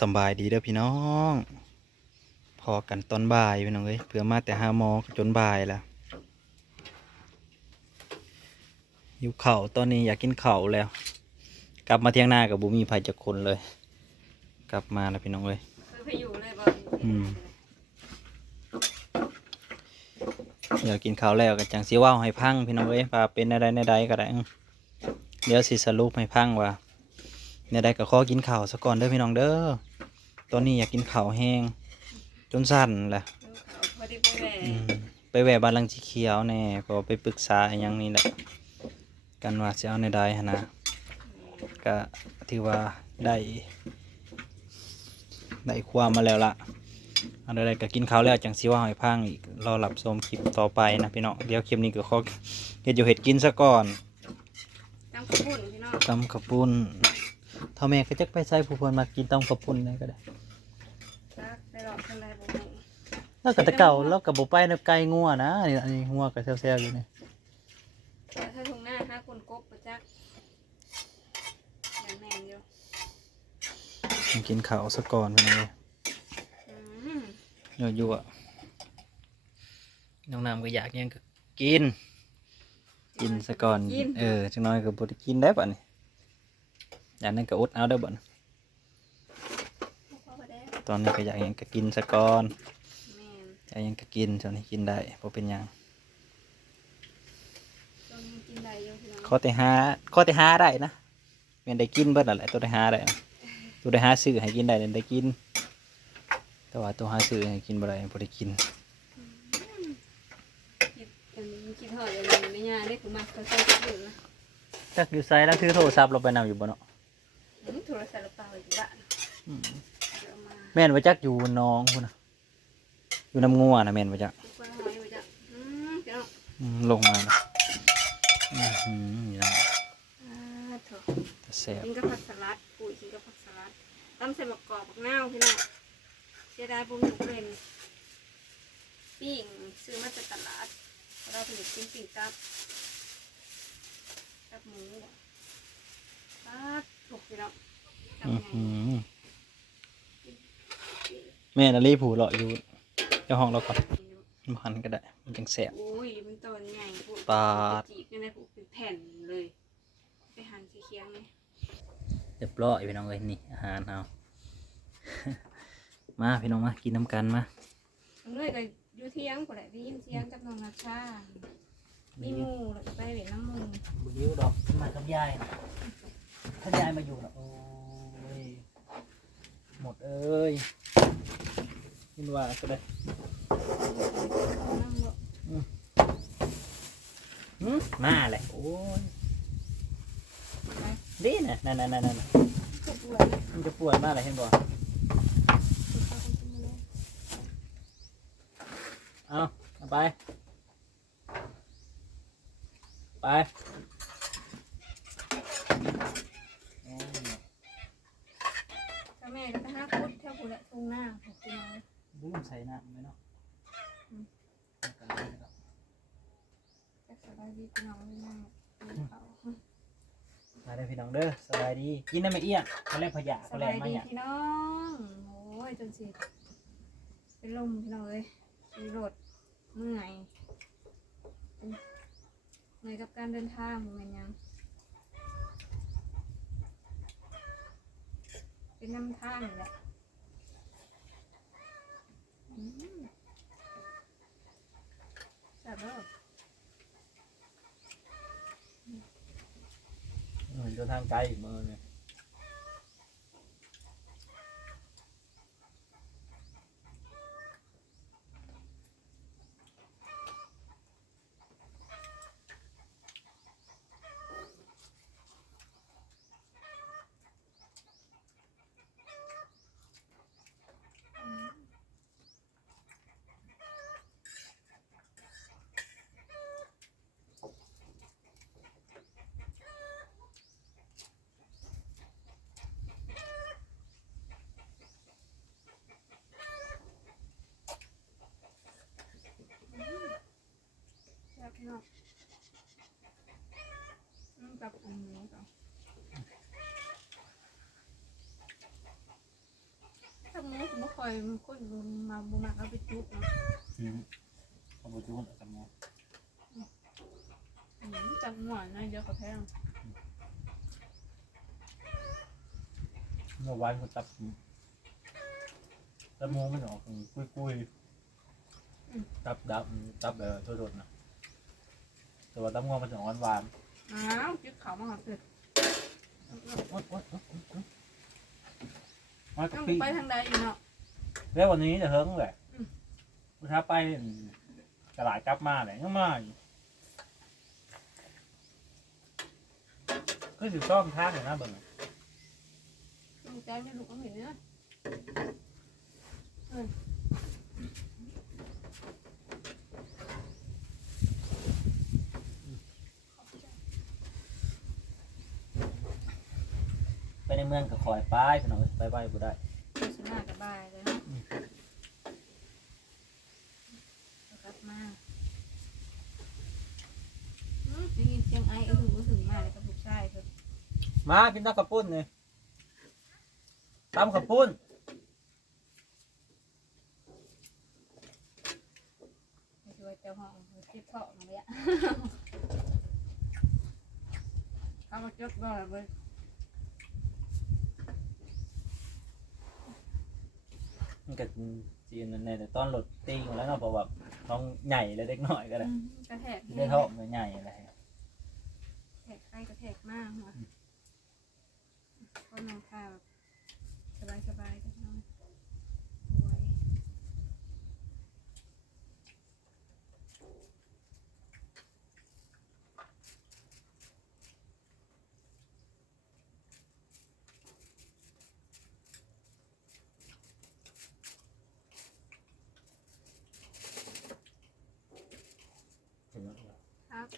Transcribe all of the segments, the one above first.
สบายดีเด้อพี่น้อง พอกันตอนบ่ายพี่น้องเอ้ยเพื่อมาแต่ห้าหมอจนบ่ายล้วหิวเข่าตอนนี้อยากกินเข่าแล้ว กลับมาเที่ยงหน้ากับบุมีภัยจากคนเลย กลับมาแล้วพี่น้องเอ้ยอไปอยู่เลยบ่อืมอยากกินข้าวแล้วกันจังสิเว่าให้พังพี่น้องเอ้ยว่าเป็นอะไรในใดก็ได้ เดี๋ยวสิสรุปให้พังว่า ในใดก็ขอกินข้าวซะก่อนเด้อพี่น้องเด้อตอนนี้อยากกินข้าวแห้งจนสั่นแหละดูเขาพอดีไปแหวอืมไปแหวะบ้านหลังสีเขียวแน่เพอไปปรึกษาอหย่างนี้แหละกันว่าสิเอาในใดหั้นนะก็ถือว่าได้ได้ความมาแล้วล่ะอันใดๆก็กินข้าวแล้วจังสิว่าให้พังอีกรอรับชมคลิปต่อไปนะพี่น้องเดี๋ยวคลิปนี้ก็ขอเฮ็ดอยู่เฮ็ดกินซะก่อนตำข้าวปุ้นพี่น้องตำข้าวปุ้น เท่าแม่ก็จักไปใส่ผู้เพิ่นมากินตำข้าวปุ้นได้ก็ได้ซักไปหลอกคนไรบ่มีแล้วก็แต่เก่าแล้วก็บ่ไปในไกลงัวนะนี่อันนี้งัวก็แซวๆอยู่นี่แต่ถ้าทุ่งหน้าห้าคนกบประจักอย่างแมนอยู่มากินข้าวซะก่อนพี่น้องอืมยั่วๆน้องน้ำก็อยากหยังก็กิน กินซะก่อนเออจังน้อยก็บ่ได้กินได้บัดนี้อ ย่างนั้นก็อดเอาได้อบัดนี้พ่อก็ได้ตอนนี้ก็อยากหยังก็กินซะก่อนแมนอยากหยังก็กินตอนนี้กินได้บ่เป็นหยังจนกินได้อยู่พี่น้องข้อที่ห้าข้อที่ห้าได้นะแม่นได้กินเบิดนั่นแหละตัวที่ห้าได้นะตัวที่ห้าซื้อให้กินได้นั่นได้กิน แต่ว่าตัวห้าซื้อให้กินบ่ได้บ่ได้กินคิดอันนี้คิดหอดอย่างนี้ในยาได้คือมักก็ใส่ทุกอยู่นะจักอยู่ไสแล้วถือโทรศัพท์เราไปนำอยู่บ่เนาะ อืมโทรศัพท์เราเปล่าอยู่บ้านเดี๋ยวเอามาแม่นว่าจักอยู่น้องพุ่นน่ะอยู่น้ำงัวนะแม่นว่าจักทุกคนหอยไปจ้ะอืมพี่น้องอืมลงมานะอื้อหือนี่นะอ่าเถอะแซ่บกินกับผักสลัดปุ๋ยกินกับผักสลัดตำใส่บักกอกบักนาวพี่น้องเสียดายบุญหนูเป็นปิ้งซื้อมาจากตลาดเพราะเราเป็นกินปิ้งตับตับหมูตับถูกพี่น้อง อื้อไงหือแม่น่ะรีผูเลาะอยู่เจ้าห้องเราก่อนมันหันก็ได้ มันจังแซ่บโอ้ยมันต้นใหญ่พูดปาด จีบกันเลยพูดเป็นแผ่นเลย ไปหั่นสีเคียงเลยเรียบร้อยพี่น้องเอ้ยนี่อาหารเอา มาพี่น้องมากินน้ำกันมาเลยก็อยู่เที่ยงก็แหละได้ยินเสียงกับน้องนาชามีหมูแล้วก็ไปเวียนน้ำหมูบุยิ้วดอกมากับยายถ้ายายมาอยู่นะโอ้ย หมดเอ้ยกินว่าก็ได้น้ำบ่หืมมาเลยโอ้ยไปดีนะนั่นนั่นนั่นนั่นขบวนมันจะปวดมากเลยเห็นบ่เอาเอาไป ไปโอ้ย ถ้าแม่ก็ไปหาพุทธแถวพุทธทุ่งหน้าของพี่ น้องลืมใส่น้ำไหมเนาะจักสบายดีพี่น้องเลยนั่งกินข้าวมาได้อพี่น้องเด้อสบายดีกินได้ไหมเอี้ยงเขาเล่นพยาสเขาเล่บานยมาดีเนี่ยพี่น้องโอ้ยจนสิเป็นลมพี่น้องเลยมีรถเมื่อยเหนื่อยกับการเดินทางเหมือนยัง เป็นน้ำทางนี่แหละอืมแซ่บเด้อ อืมเดิน นาะน้ำกับอันนี้ก่อนถ้าหมูผมไม่ค่อยคนมาบูมากเอาไปจุ๊บเนาะอืมเอาไปจุ๊บกับหมูอจับหวานนะเดี๋ยวเขาแพงเมื่อวานก็จับจับหมูมันออกกุ้ยกุ้ยจับดับจับแบบโดดๆนะ แต่ว่าตับงอมันจะอ่อนหวานอ้าวจุกเขามาหาเสร็จโอ๊ยโอ๊ยโอ๊ยโอ๊ยโอ๊ยมาต้องปีไปทางใดอยู่เนาะ แล้ววันนี้จะเฮิงแหละอืม ถ้าไปตลาดกลับมาแหละยังมาอยู่ก็ถือซ่อมทางอยู่นะเบิ่งลุงแจ้งให้ลูกเขาเห็นเนื้อไในเมืองก็คอยไปพี่น้องไปไปบ่ได้ชนะกับบายเลยเนาะกลับมาอืมได้ยินเสียงไอ้เออถึงถึงมาเลยกับลูกชายเถอะมากินตำข้าวปุ้นเลยตำข้าวปุ้นไปช่วยเจ้าห้องเจ็บท้องมาเลยอะ เอามาจดบ่อยเลย มันก็จีนในแต่ตอนรถติ้งแล้วเนาะเพราะว่าท้องใหญ่เลยเด็กน้อยก็ได้อืมกระแทกได้ท้องใหญ่อะไรแทกใครกระแทกมากหัวก็นอนข้าวสบายสบายๆกันนอนโอ้ย ครับ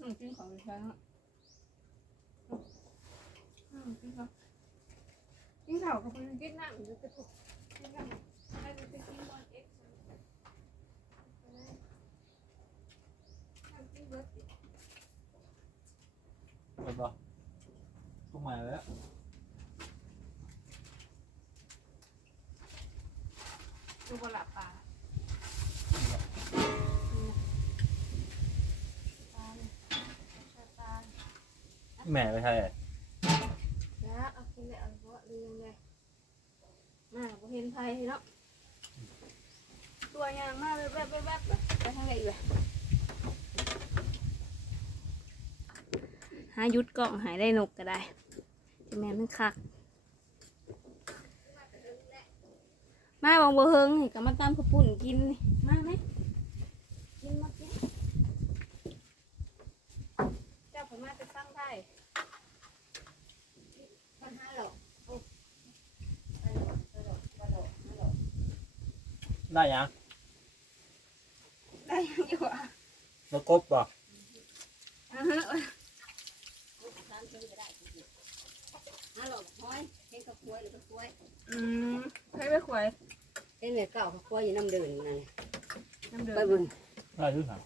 อื มกินของดิฉันอะอืมกินข้าวกินข้าวกับคนกินน้ำหรือจะถูกกินน้ำให้มันไปกินบอลเอ็กซ์ทำกินเบิร์ดดิไปบ่ทุกมาแล้วดูบอลหลับปลาปลาเนี่ยปลา แม่ไปใช่แล้วเอากินเลยเอาเพราะลืมเลยมาบ่เห็นไทยเนาะตัวยางมากเลยแวบแวบแวบเลยไปทางไหนอีกเลยหายุดกล่องหายได้นกก็ได้จะแม่นมันคัก มาบองบ่เฮิงนี่ก็มาตามข้าวปุ้นกินนี่มาไหมกินมากินเจ้าผมมาจะสร้างได้ มันห้าหรอกได้ยังได้ยังอยู่อะแล้วกบบ่อ่าฮะสามชิ้นก็ได้จริงๆห้าหรอกห้อยเห็นกับกล้วยหรือกับกล้วยอืมเคยไปขวยเห็นแม่เก่ากับกล้วยอยู่น้ำเดินนั่นแหละน้ำเดือไปดเบึงได้หรือเปล่า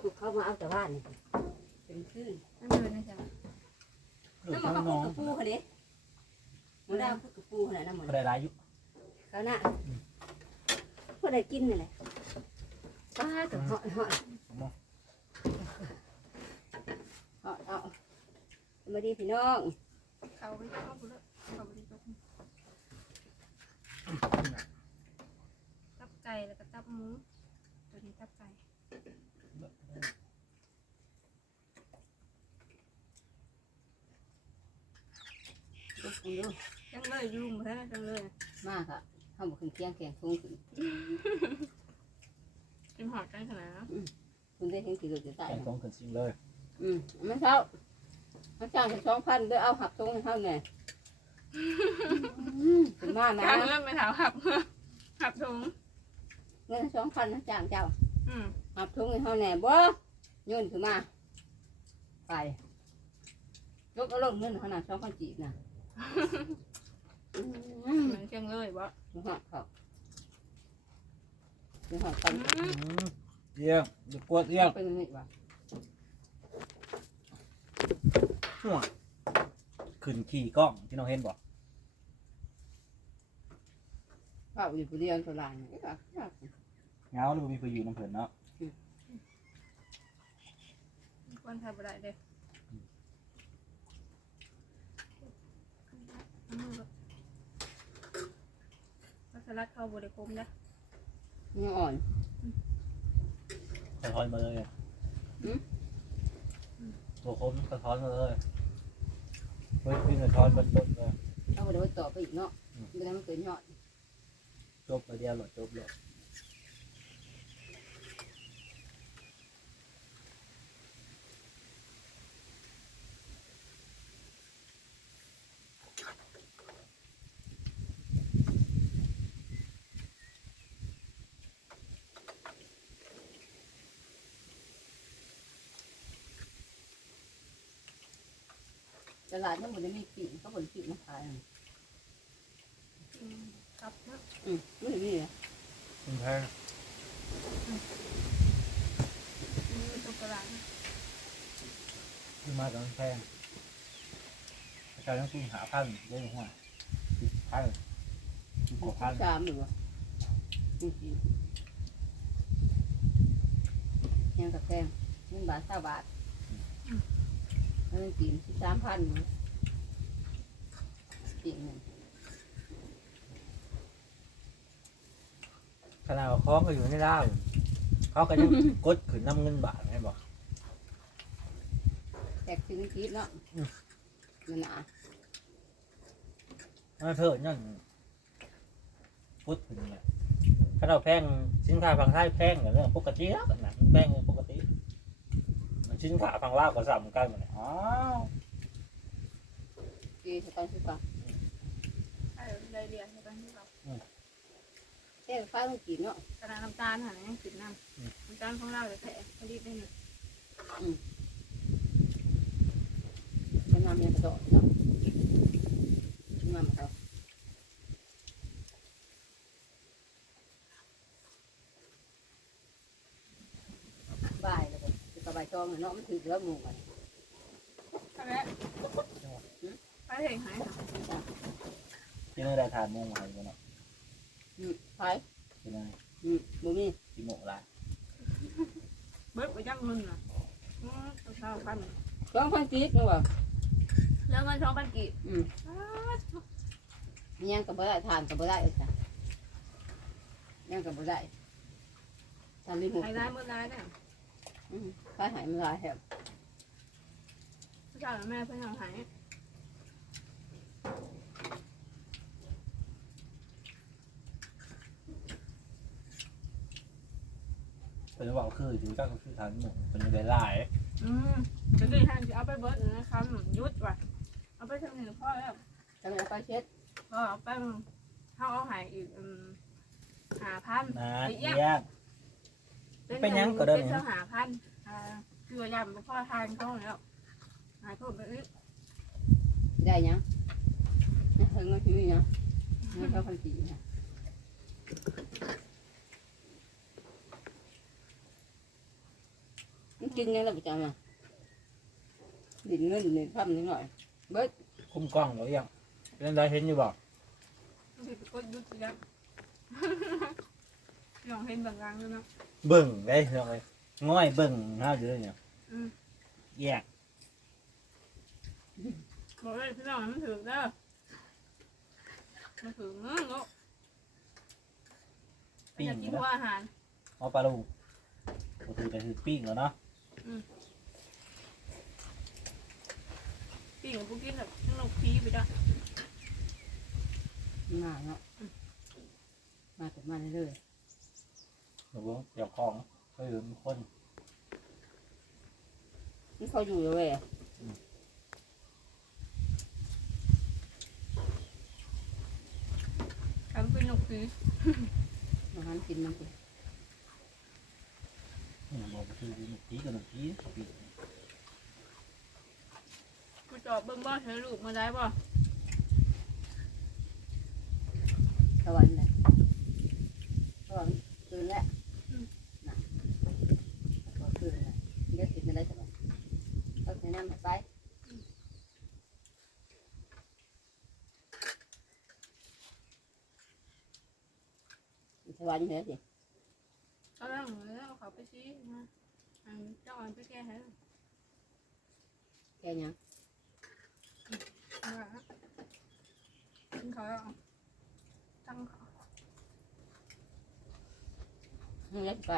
พวกเขามาเอาแต่บ้านนี่ เป็นคลื่นน้ำเดือดนะจ๊ะเออน้ำมันทั้งก็น้พูองดกับปูเขาเด้มันได้พูดกับปูขนาดนั้นหมดเขาได้หลายอยู่เขาน่ะพวกได้กินนี่แหละป้ากับเหาะเหาะเหาะเอามาดีพี่น้องเขาไปเข้าไปแล้วเขาไปตกตับไก่แล้วก็ตับหมูตัวนี้ตับไก่ ดูคุณดูจังเลยยุ่งเหมือนจังเลยมากอะเขาบอกขึ้นเที่ยงแข่งทุ่งขึ้นกินหอดกันขนาดนั้นคุณได้เห็นกี่ลูกจะตายแกงเนาะสองขึ้นซิงเลย อืมมันเท่ามันจ้างสองพันเด้อเอาหับตรงให้เท่าไงถึงมากนะการเริ่มไปถามหับหับถุงเงินสองพันนะจ้างเจ้าอืมหับทุงให้เขาแหน่บ่โยนขึ้นมาไปยกเอาลงเงินขนาดสองพันจีบนะ อืมเหมือนจังเลยบ่หัวเขาเดี๋ยวหัวกันอืมอืมเยี่ยงเดี๋ยวกวดเยี่ยงเป็นยังไงวะหัวเคขึ้นขี่กล้องที่น้องเห็นบอกข้าวอยู่ผู้เดียวสลายนี่ก็ยากเงาหรือบ่มีผู้อยู่น้ำเพิ่นเนาะควรทำอะไรเด้ พัสลัดเข้าบริคมนะยังอ่อนสะท้อนมาเลยหืมตัวคมสะท้อนมาเลยเฮ้ยพี่สะท้อนบนต้นเลยเอาเดี๋ยวต่อไปอีกเนาะไม่ได้มันเกินยอดจบไปเดียวหลดจบเลย ตลาดทั้งหมดจะมีปีกเขาบนปีกมาขายครับนะอืมไม่ได้มีเลยมันแพงมีตัวกระดาษขึ้นมาแต่มันแพงอาจารย์ต้องซื้อหาพันได้หรือเปล่าสิบพันสิบกว่าพันสามหรือวะนี่สิยังกับแพงเงินบาทเก้าบาท แล้วมันปีนสามพันเนาะปีกหนึ่งขนาดว่าคล้องก็อยู่ในล่าวเขาก็ยังกดขึ้นน้ำเงินบาทให้บอกแตกถึงคิดเนาะนั่นน่ะมันเพิ่นยังกดขึ้นเนี่ยถ้าเราแพงสินค้าฝั่งไทยแพงกับเรื่องปกติแล้วนะแพงปกติ สินค้าฝั่งลาวก็สำคัญเหมือนกันอ๋อกีสตอนสิบกว่าไอ้ไรเรียนใช่ไหมที่เราแค่ฟ้าต้องกินเนาะกระดาษน้ำตาลหันยังติดน้ำน้ำตาลของเราเลยแท้ผลิตได้หนึ่งเป็นน้ำยังกระโดดเนาะน้ำเขาบ่ายแล้วก็ จะกระบายจองเนาะมันถือแล้วหมูกันอะไรไปเห็นหายค่ะที่นี่ได้ทานมุ่งมาให้กันเนาะอืมไปที่นี่อืมบ่มีที่หมูละเบิร์ดไปจังเงินนะอืมตัวเท่าพันสองพันกีบนึกว่าแล้วเงินสองพันกี่อืมยังกับบ่ได้ทานกับบ่ได้เลยค่ะยังกับบ่ได้ทานลิมุกไอ้ร้ายเมื่อร้ายเนี่ยอืม ไปหายมันหลายแถบผู้ชายแม่เพิ่งเอาหายเป็นว่าคือถือตั้งคือทานหมูเป็นได้หลายอืมจะได้ทางจะเอาไปเบิร์ดนะครับยุดว่ะเอาไปทำหนึ่งพ่อแล้วทำไมไปเช็ดก็เอาไปเขาเอาหายอีกหาพันนะไอ้เอี้เอี้ยยงเป็นหยังก็ได้เป็นเจ้าหาพัน อ่าคือยำพ่อทานเขาแล้วหายโทษไปอีก ได้ยังยังถึงก็ชีวิตยังไม่เข้าพันกีนะมันกินยังไงประจำอะดินเงินดินพันนิดหน่อยเบิดคุ้มกล้องหรือยังเป็นได้เห็นอยู่บอกผิดกฎยุติแล้ว ลองเห็นบางครั้งแล้วเนาะ เบิ่งได้เลย ง่อยเบิ่งห้าอยู่เลยเนี่ยอืม แยกบอกเลยพี่น้องมันถือเด้อมันถือเงอะเงอะอยากกินหัวอาหาร เอาปลาลูกก็ถือแต่ถือปิ้งแล้วเนาะปิ้งกับพวกกินแบบทั้งนกพีไปด้วยมาเนาะมาแต่มาเรื่อย หนูเดี๋ยวของ ก็อยู่มีคนๆมันเขาอยู่เลยเว้ยทำเป็นนกพีอาหารกินมันกินนี่บอกว่าคือหนุ่มผีกับหนุ่มผีปีกูจอบเบิ้งบ่ใช้ลูกมาได้บ่ตะวันเลยตะวันตื่นแล้วน่ะก็ตื่นแล้วเดี๋ยวกินอะไรสักหน่อยเอาใส่น้ำไป ส วรรค์เหนือสิตอนแรกหนูเลยเอาเขาไปชี้มาอันเจ้าอันไปแก้ให้แค่ยังว่ากินเขาแล้วตั้งเขามึงเล็กไป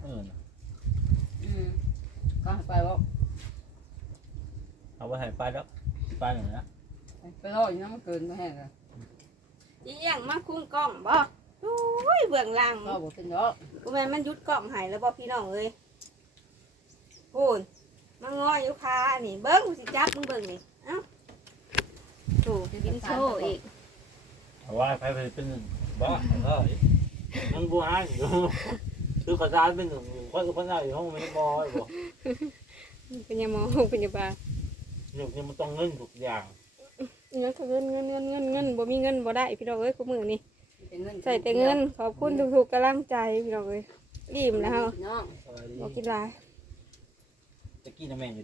เออน่ะอืมก็ให้ไปว่าเอาไว้ให้ไปแล้วไปหนึ่งนะไปรออยู่นะมันเกินไปแห้งเลยอีหยังมาคุ้มกล้องบ่ โอ้ยเบื้องหล่างก็บอกเป็นเนาะกูแม่นมันหยุดกล้องใหายแล้วบ่พี่น้องเอ้ยพูนมางออยู่คานี่เบิ้งกูสิจับมึงเบิ้งนี่เอ้าถูกกินโชว์อีกเอาไว้ไปเป็นบ้าเออมันกูหาอยู่คือภาษาเป็นหนึ่งคนคนหน้าอยู่ห้องไม่บอยบอกเป็นยังมองเป็นยังบาหนึ่งนี่มันต้องเงินทุกอย่างเงินเงินเงินเงินเงินเงินบ่มีเงินบ่ได้พี่น้องเอ้ยกูมือนี่ เป็นเงินใส่แต่เงินขอบคุณทุกๆกำลังใจพี่น้องเอ้ยรีมแล้วน้องอะไรบ่กินหลาย ตะกี้นะแม่ง